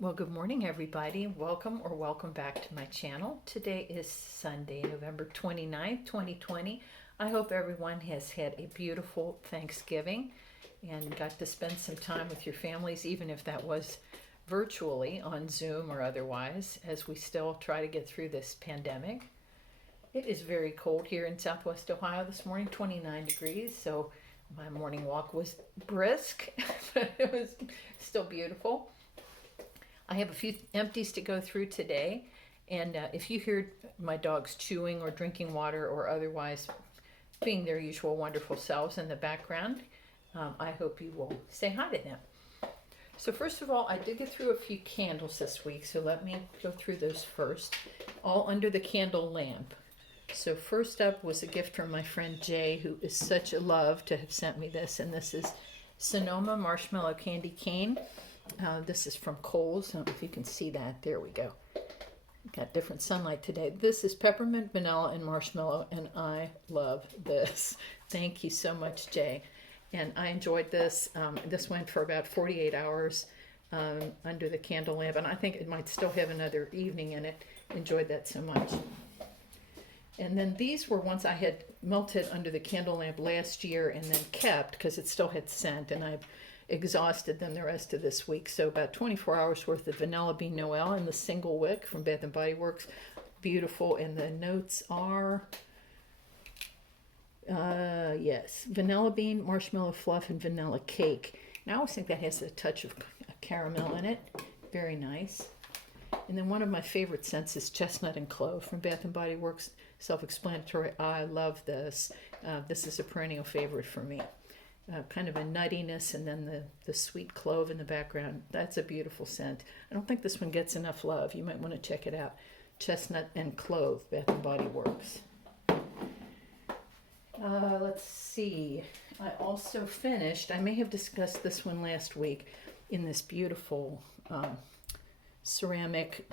Well, good morning, everybody. Welcome back to my channel. Today is Sunday, November 29th, 2020. I hope everyone has had a beautiful Thanksgiving and got to spend some time with your families, even if that was virtually on Zoom or otherwise, as we still try to get through this pandemic. It is very cold here in Southwest Ohio this morning, 29 degrees, so my morning walk was brisk, but it was still beautiful. I have a few empties to go through today, and if you hear my dogs chewing or drinking water or otherwise being their usual wonderful selves in the background, I hope you will say hi to them. So first of all, I did get through a few candles this week, so let me go through those first, all under the candle lamp. So first up was a gift from my friend Jay, who is such a love to have sent me this, and this is Sonoma Marshmallow Candy Cane. This is from Kohl's. I don't know if you can see that. There we go. Got different sunlight today. This is peppermint, vanilla, and marshmallow, and I love this. Thank you so much, Jay. And I enjoyed this. This went for about 48 hours under the candle lamp, and I think it might still have another evening in it. Enjoyed that so much. And then these were ones I had melted under the candle lamp last year and then kept because it still had scent, and I've exhausted them the rest of this week. So about 24 hours worth of Vanilla Bean Noel in the single wick from Bath and Body Works. Beautiful. And the notes are, yes, vanilla bean, marshmallow fluff, and vanilla cake. Now I always think that has a touch of caramel in it. Very nice. And then one of my favorite scents is chestnut and clove from Bath and Body Works. Self-explanatory. I love this. This is a perennial favorite for me. Kind of a nuttiness, and then the sweet clove in the background. That's a beautiful scent. I don't think this one gets enough love. You might want to check it out. Chestnut and clove, Bath and Body Works. Let's see. I also finished, I may have discussed this one last week, in this beautiful ceramic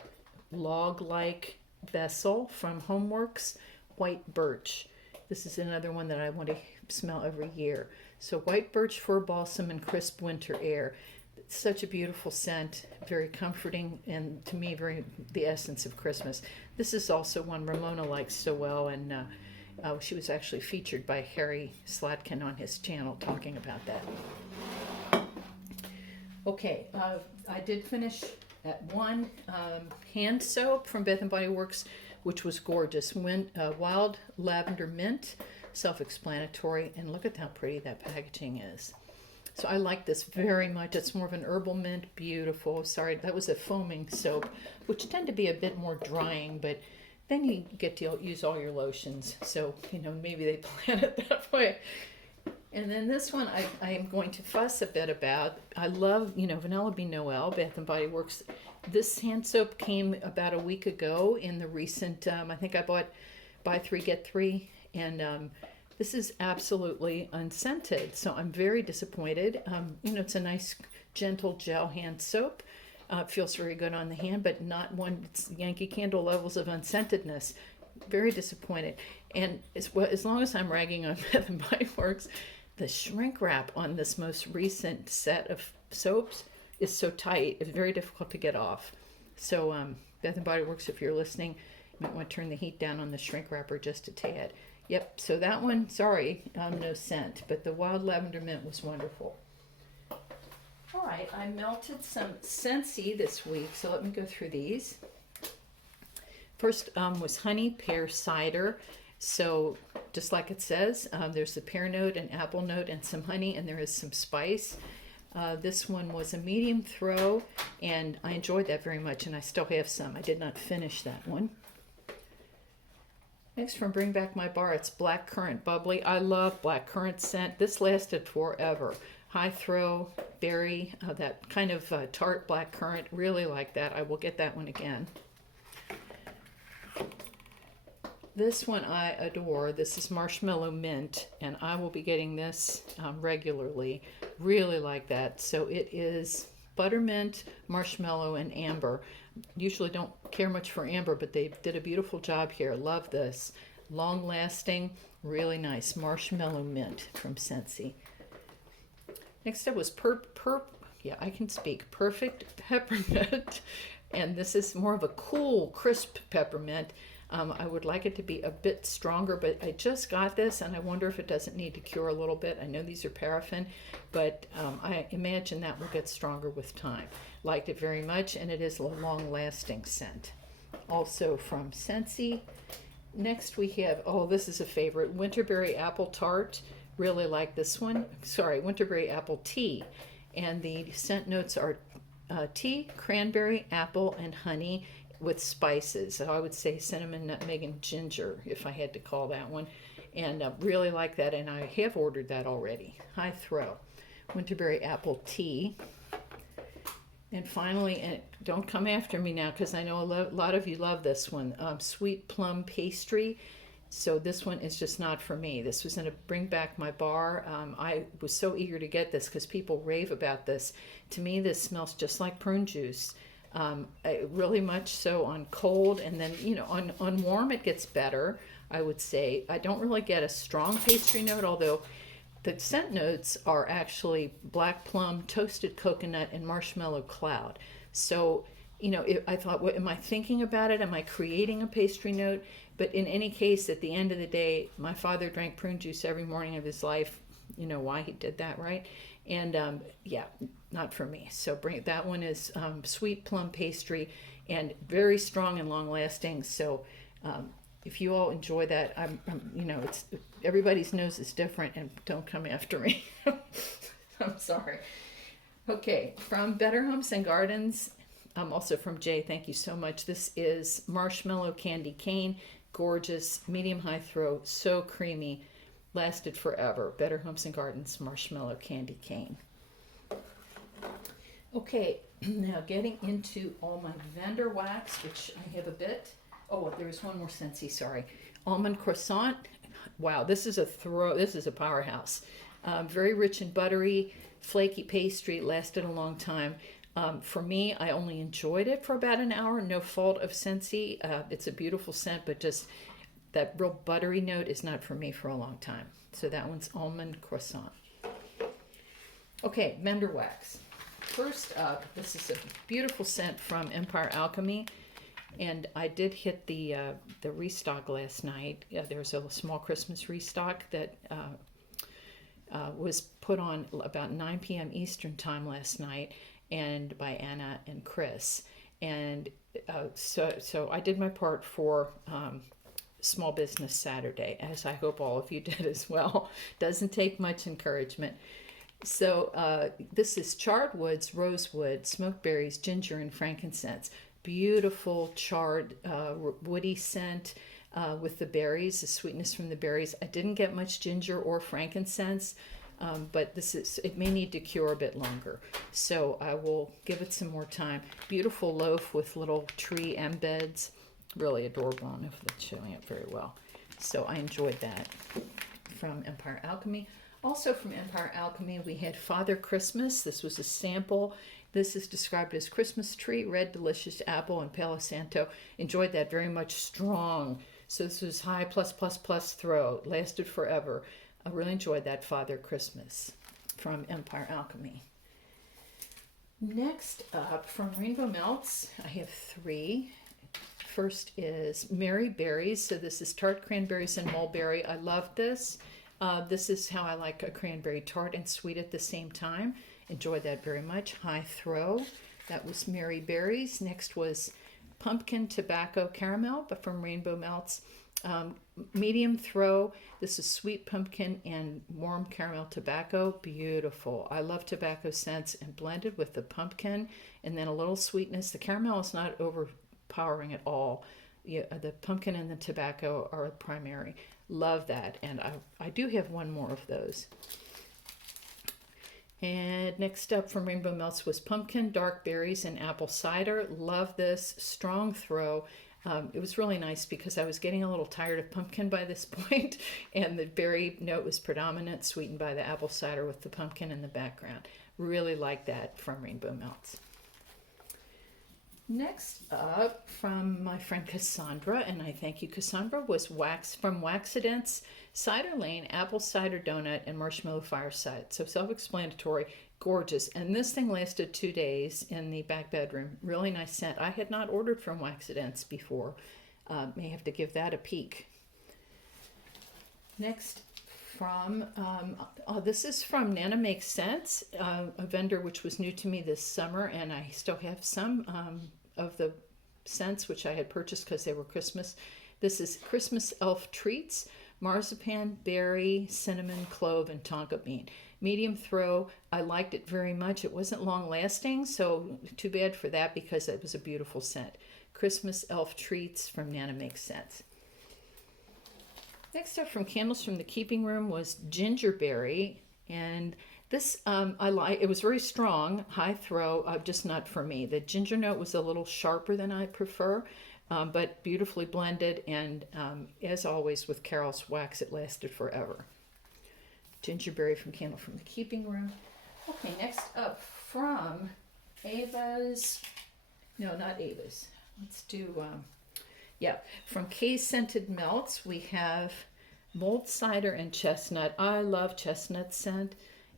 log-like vessel from Homeworks, white birch. This is another one that I want to smell every year. So white birch, fir balsam, and crisp winter air. It's such a beautiful scent, very comforting, and to me, very the essence of Christmas. This is also one Ramona likes so well, and she was actually featured by Harry Slatkin on his channel talking about that. Okay, I did finish at one hand soap from Bath and Body Works, which was gorgeous. Wild lavender mint, self-explanatory, and look at how pretty that packaging is. So I like this very much. It's more of an herbal mint, beautiful. Sorry, that was a foaming soap, which tend to be a bit more drying, but then you get to use all your lotions. So, maybe they plan it that way. And then this one I am going to fuss a bit about. I love, Vanilla Bean Noel, Bath and Body Works. This hand soap came about a week ago in the recent, I think I bought buy three, get three. And this is absolutely unscented. So I'm very disappointed. It's a nice, gentle gel hand soap. It feels very good on the hand, but not one, it's Yankee Candle levels of unscentedness. Very disappointed. And as long as I'm ragging on Bath and Body Works, the shrink wrap on this most recent set of soaps is so tight, it's very difficult to get off. So Bath and Body Works, if you're listening, you might want to turn the heat down on the shrink wrapper just a tad. Yep, so that one, sorry, no scent, but the wild lavender mint was wonderful. All right, I melted some Scentsy this week, so let me go through these. First was honey pear cider. So just like it says, there's the pear note and apple note and some honey, and there is some spice. This one was a medium throw, and I enjoyed that very much, and I still have some. I did not finish that one. Next from Bring Back My Bar, it's black currant bubbly. I love black currant scent. This lasted forever. High throw, berry, that kind of tart black currant. Really like that. I will get that one again. This one I adore. This is Marshmallow Mint, and I will be getting this regularly. Really like that. So it is buttermint, marshmallow, and amber. Usually don't care much for amber, but they did a beautiful job here. Love this. Long lasting, really nice. Marshmallow Mint from Scentsy. Next up was Yeah, I can speak. Perfect peppermint. And this is more of a cool, crisp peppermint. I would like it to be a bit stronger, but I just got this and I wonder if it doesn't need to cure a little bit. I know these are paraffin, but I imagine that will get stronger with time. Liked it very much, and it is a long-lasting scent. Also from Scentsy. Next we have, oh, this is a favorite, Winterberry Apple Tart. Really like this one. Sorry, Winterberry Apple Tea. And the scent notes are tea, cranberry, apple, and honey with spices. So I would say cinnamon, nutmeg, and ginger if I had to call that one. And really like that, and I have ordered that already. High Throw. Winterberry Apple Tea. And finally, and don't come after me now because I know a lot of you love this one, Sweet Plum Pastry. So this one is just not for me. This was going to bring back my bar. I was so eager to get this because people rave about this. To me, this smells just like prune juice. Really much so on cold, and then, on warm it gets better, I would say. I don't really get a strong pastry note, although the scent notes are actually black plum, toasted coconut, and marshmallow cloud. So, I thought, what am I thinking about it? Am I creating a pastry note? But in any case, at the end of the day, my father drank prune juice every morning of his life. You know why he did that, right? And yeah, not for me. So that one is Sweet Plum Pastry, and very strong and long lasting. So if you all enjoy that, it's everybody's nose is different, and don't come after me. I'm sorry. Okay, from Better Homes and Gardens, also from Jay, thank you so much. This is Marshmallow Candy Cane, gorgeous, medium high throw, so creamy, lasted forever. Better Homes and Gardens Marshmallow Candy Cane. Okay, now getting into all my vendor wax, which I have a bit. Oh, there's one more Scentsy, sorry. Almond Croissant. Wow, this is a powerhouse. Very rich and buttery, flaky pastry, lasted a long time. For me, I only enjoyed it for about an hour, no fault of Scentsy. It's a beautiful scent, but just that real buttery note is not for me for a long time. So that one's Almond Croissant. Okay, vendor wax. First up, this is a beautiful scent from Empire Alchemy. And I did hit the restock last night. There's a small Christmas restock that was put on about 9 p.m. Eastern time last night, and by Anna and Chris. And so I did my part for Small Business Saturday, as I hope all of you did as well. Doesn't take much encouragement. So this is charred woods, rosewood, smoked berries, ginger, and frankincense. Beautiful charred woody scent with the berries, the sweetness from the berries. I didn't get much ginger or frankincense, but it may need to cure a bit longer. So I will give it some more time. Beautiful loaf with little tree embeds. Really adorable. I don't know if that's showing up very well. So I enjoyed that from Empire Alchemy. Also from Empire Alchemy, we had Father Christmas. This was a sample. This is described as Christmas tree, red, delicious apple, and Palo Santo. Enjoyed that very much, strong. So this was high plus throw. Lasted forever. I really enjoyed that Father Christmas from Empire Alchemy. Next up, from Rainbow Melts, I have 3. First is Merry Berries. So this is tart cranberries and mulberry. I love this. This is how I like a cranberry tart and sweet at the same time. Enjoyed that very much. High throw. That was Merry Berries. Next was Pumpkin Tobacco Caramel, but from Rainbow Melts. Medium throw. This is sweet pumpkin and warm caramel tobacco. Beautiful. I love tobacco scents, and blended with the pumpkin and then a little sweetness. The caramel is not overpowering at all. The pumpkin and the tobacco are primary. Love that. And I do have one more of those. And next up from Rainbow Melts was pumpkin, dark berries, and apple cider. Love this. Strong throw. It was really nice because I was getting a little tired of pumpkin by this point, and the berry note was predominant, sweetened by the apple cider with the pumpkin in the background. Really like that from Rainbow Melts. Next up from my friend Cassandra, and I thank you, Cassandra, was Waxidents, Cider Lane, Apple Cider Donut, and Marshmallow Fireside. So self-explanatory, gorgeous. And this thing lasted 2 days in the back bedroom. Really nice scent. I had not ordered from Waxidents before. May have to give that a peek. Next this is from Nana Makes Sense, a vendor which was new to me this summer, and I still have some of the scents which I had purchased because they were Christmas. This is Christmas Elf Treats, marzipan, berry, cinnamon, clove, and tonka bean. Medium throw. I liked it very much. It wasn't long lasting, so too bad for that because it was a beautiful scent. Christmas Elf Treats from Nana Makes Sense. Next up from Candles from the Keeping Room was Gingerberry, and this I like. It was very strong, high throw, just not for me. The ginger note was a little sharper than I prefer, but beautifully blended, and as always with Carol's wax, it lasted forever. Gingerberry from Candle from the Keeping Room. Okay, next up from Ava's, no, not Ava's. Let's do, from Kay's Scented Melts, we have mulled cider and chestnut. I love chestnut scent.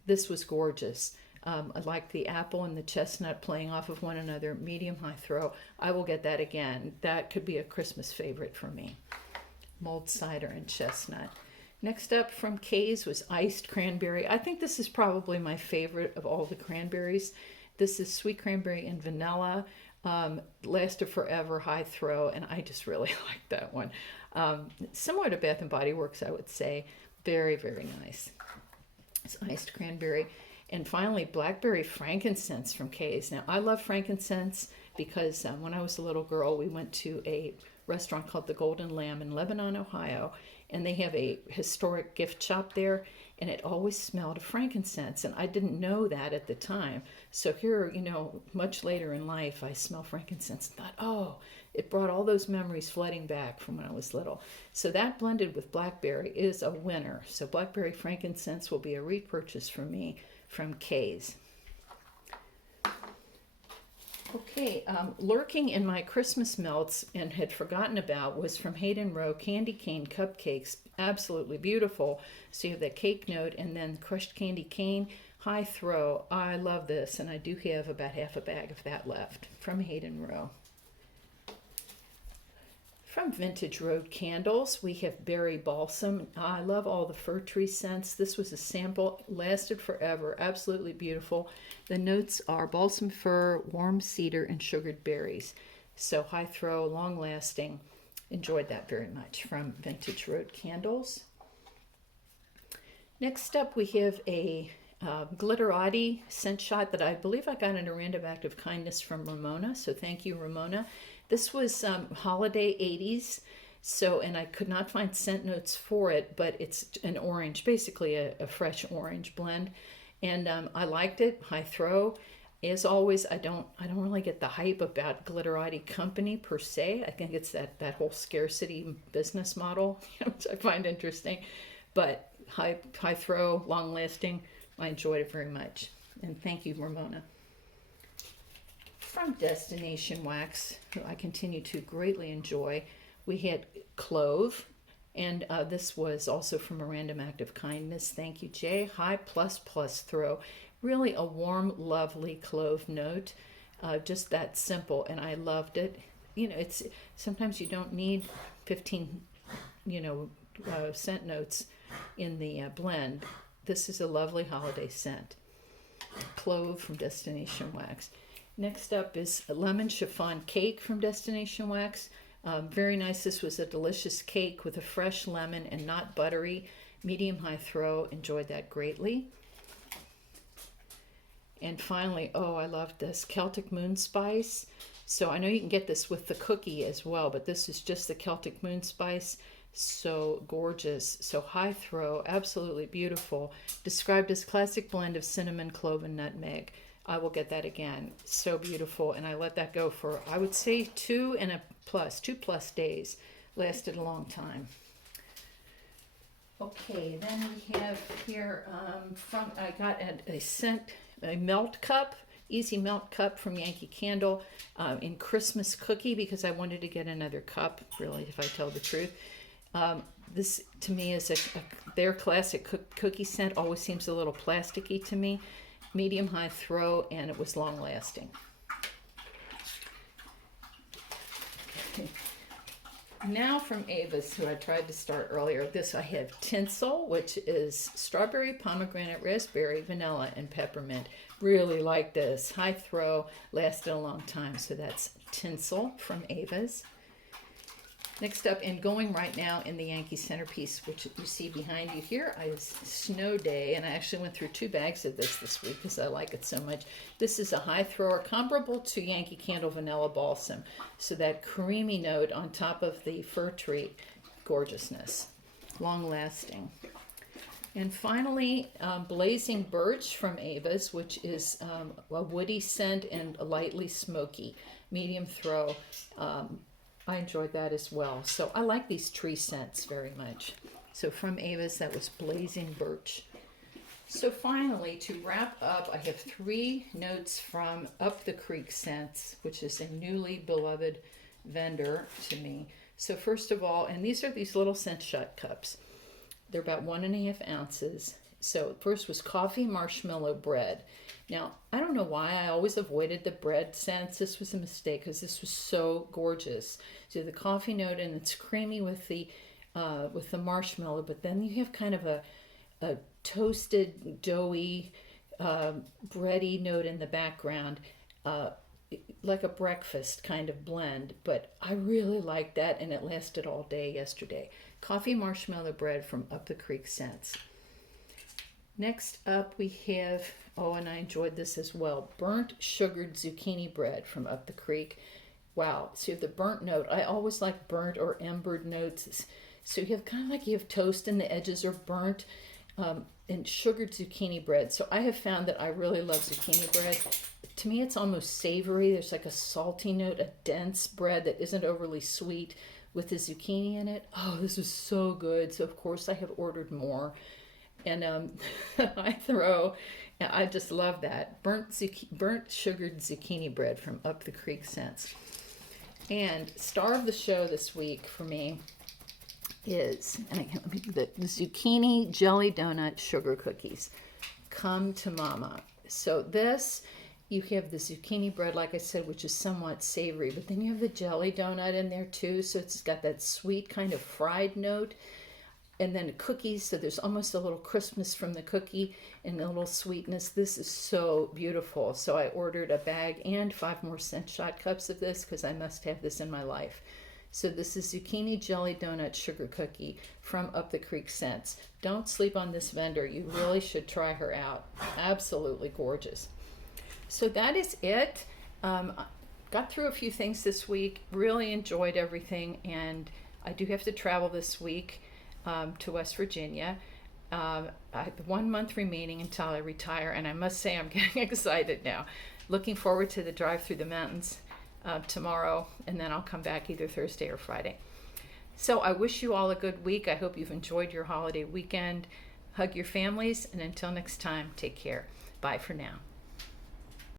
This was gorgeous. I like the apple and the chestnut playing off of one another, medium high throw. I will get that again. That could be a Christmas favorite for me. Mulled cider and chestnut. Next up from Kay's was iced cranberry. I think this is probably my favorite of all the cranberries. This is sweet cranberry and vanilla. Lasted forever, high throw, and I just really like that one. Similar to Bath and Body Works, I would say. Very, very nice. It's iced cranberry. And finally, blackberry frankincense from Kay's. Now, I love frankincense because when I was a little girl, we went to a restaurant called the Golden Lamb in Lebanon, Ohio, and they have a historic gift shop there, and it always smelled of frankincense, and I didn't know that at the time. So here, much later in life, I smell frankincense and thought, oh, it brought all those memories flooding back from when I was little. So that blended with blackberry is a winner. So blackberry frankincense will be a repurchase for me from Kay's. Okay, lurking in my Christmas melts and had forgotten about was from Hayden Rowe Candy Cane Cupcakes. Absolutely beautiful. So you have that cake note and then crushed candy cane, high throw. I love this, and I do have about half a bag of that left from Hayden Rowe. From Vintage Road Candles, we have Berry Balsam. I love all the fir tree scents. This was a sample, lasted forever, absolutely beautiful. The notes are balsam fir, warm cedar, and sugared berries. So high throw, long lasting. Enjoyed that very much from Vintage Road Candles. Next up, we have a Glitterati scent shot that I believe I got in a random act of kindness from Ramona. So thank you, Ramona. This was holiday 80s, and I could not find scent notes for it, but it's an orange, basically a fresh orange blend, and I liked it. High throw. As always, I don't really get the hype about Glitterati Company per se. I think it's that whole scarcity business model, which I find interesting, but high throw, long lasting. I enjoyed it very much, and thank you, Ramona. From Destination Wax, who I continue to greatly enjoy, we had Clove, and this was also from a random act of kindness. Thank you, Jay. High plus throw. Really a warm, lovely clove note. Just that simple, and I loved it. It's sometimes you don't need 15, scent notes in the blend. This is a lovely holiday scent. Clove from Destination Wax. Next up is a lemon chiffon cake from Destination Wax. Very nice. This was a delicious cake with a fresh lemon and not buttery. Medium high throw. Enjoyed that greatly. And finally, I love this Celtic Moon Spice. So I know you can get this with the cookie as well, but this is just the Celtic Moon Spice. So gorgeous. So high throw. Absolutely beautiful. Described as classic blend of cinnamon, clove, and nutmeg. I will get that again. So beautiful. And I let that go for, I would say, 2+ days. Lasted a long time. Okay, then we have here I got a melt cup. Easy Melt cup from Yankee Candle in Christmas cookie, because I wanted to get another cup, really, if I tell the truth. This to me is their classic cookie scent. Always seems a little plasticky to me. Medium high throw, and it was long lasting. Now from Ava's, who I tried to start earlier, this I have Tinsel, which is strawberry, pomegranate, raspberry, vanilla, and peppermint. Really like this. High throw, lasted a long time. So that's Tinsel from Ava's. Next up, and going right now in the Yankee centerpiece, which you see behind you here, is Snow Day, and I actually went through 2 bags of this week because I like it so much. This is a high thrower comparable to Yankee Candle Vanilla Balsam, so that creamy note on top of the fir tree, gorgeousness, long lasting. And finally, Blazing Birch from Ava's, which is a woody scent and lightly smoky, medium throw. I enjoyed that as well. So I like these tree scents very much. So from Ava's, that was Blazing Birch. So finally, to wrap up, I have 3 notes from Up the Creek Scents, which is a newly beloved vendor to me. So first of all, and these are these little scent shot cups. They're about 1.5 ounces. So first was Coffee Marshmallow Bread. Now, I don't know why I always avoided the bread scents. This was a mistake because this was so gorgeous. So the coffee note, and it's creamy with the marshmallow, but then you have kind of a toasted, doughy, bready note in the background, like a breakfast kind of blend. But I really liked that, and it lasted all day yesterday. Coffee Marshmallow Bread from Up the Creek Scents. Next up we have, and I enjoyed this as well, Burnt Sugared Zucchini Bread from Up the Creek. Wow, so you have the burnt note. I always like burnt or embered notes. So you have kind of like you have toast and the edges are burnt, and sugared zucchini bread. So I have found that I really love zucchini bread. To me, it's almost savory. There's like a salty note, a dense bread that isn't overly sweet with the zucchini in it. Oh, this is so good. So of course I have ordered more. And I just love that. Burnt sugared zucchini bread from Up the Creek Scents. And star of the show this week for me is the zucchini jelly donut sugar cookies. Come to Mama. So this, you have the zucchini bread, like I said, which is somewhat savory, but then you have the jelly donut in there too, so it's got that sweet kind of fried note. And then cookies, so there's almost a little crispness from the cookie and a little sweetness. This is so beautiful. So I ordered a bag and 5 more scent shot cups of this because I must have this in my life. So this is Zucchini Jelly Donut Sugar Cookie from Up the Creek Scents. Don't sleep on this vendor. You really should try her out. Absolutely gorgeous. So that is it. Got through a few things this week. Really enjoyed everything. And I do have to travel this week to West Virginia. I have 1 month remaining until I retire, and I must say I'm getting excited now. Looking forward to the drive through the mountains tomorrow, and then I'll come back either Thursday or Friday. So I wish you all a good week. I hope you've enjoyed your holiday weekend. Hug your families, and until next time, take care. Bye for now.